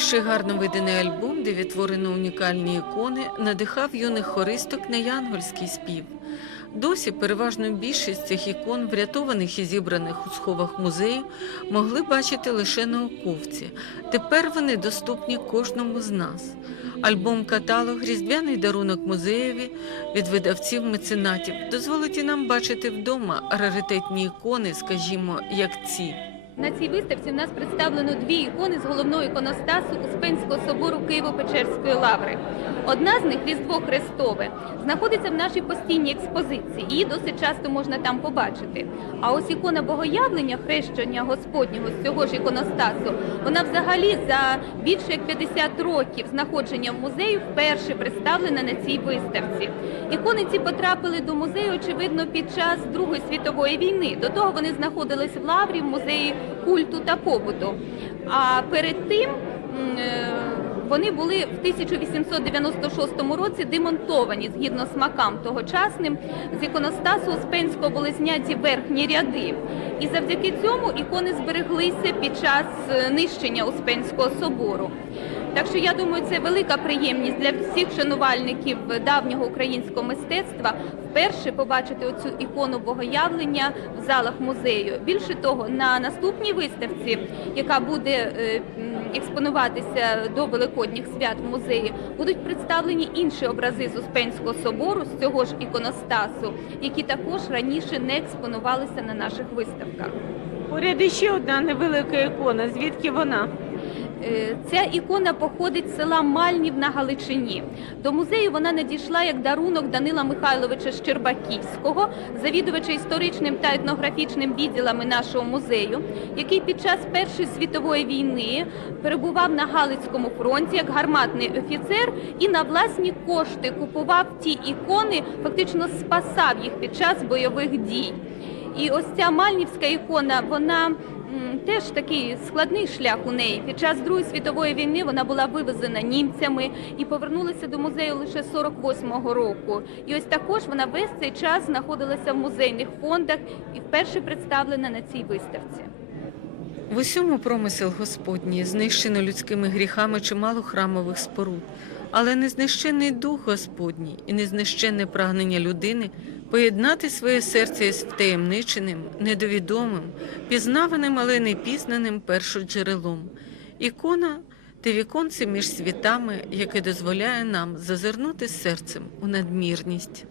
Перший гарно виданий альбом, де відтворено унікальні ікони, надихав юних хористок на янгольський спів. Досі переважну більшість цих ікон, врятованих і зібраних у сховах музею, могли бачити лише науковці. Тепер вони доступні кожному з нас. Альбом каталог Різдвяний дарунок музеєві від видавців меценатів дозволить і нам бачити вдома раритетні ікони, скажімо, як ці. На цій виставці в нас представлено дві ікони з головного іконостасу Успенського собору Києво-Печерської лаври. Одна з них Різдво Христове знаходиться в нашій постійній експозиції. Її досить часто можна там побачити. А ось ікона Богоявлення, хрещення Господнього з цього ж іконостасу, вона взагалі за більше як 50 років знаходження в музеї вперше представлена на цій виставці. Ікони ці потрапили до музею, очевидно, під час Другої світової війни. До того вони знаходились в лаврі в музеї культу та побуту. А перед тим е, вони були в 1896 році демонтовані згідно смакам тогочасним. З іконостасу Успенського були зняті верхні ряди. І завдяки цьому ікони збереглися під час е, нищення Успенського собору. Так що я думаю, це велика приємність для всіх шанувальників давнього українського мистецтва вперше побачити оцю ікону богоявлення в залах музею. Більше того, на наступній виставці, яка буде е, експонуватися до великодніх свят в музеї, будуть представлені інші образи з Успенського собору з цього ж іконостасу, які також раніше не експонувалися на наших виставках. Поряд іще одна невелика ікона. Звідки вона? Е, Ця ікона походить з села Мальнів на Галичині. До музею вона надійшла як дарунок Данила Михайловича Щербаківського, завідувача історичним та етнографічним відділами нашого музею, який під час Першої світової війни перебував на Галицькому фронті як гарматний офіцер і на власні кошти купував ті ікони, фактично спасав їх під час бойових дій. І ось ця Мальнівська ікона, вона теж такий складний шлях у неї. Під час Другої світової війни вона була вивезена німцями і повернулася до музею лише 48-го року. І ось також вона весь цей час знаходилася в музейних фондах і вперше представлена на цій виставці. В усьому промисел Господній знищено людськими гріхами чимало храмових споруд, але незнищений дух Господній і незнищенне прагнення людини поєднати своє серце із втаємниченим, недовідомим, пізнаваним, але не пізнаним першоджерелом. Ікона те віконце між світами, яке дозволяє нам зазирнути серцем у надмірність.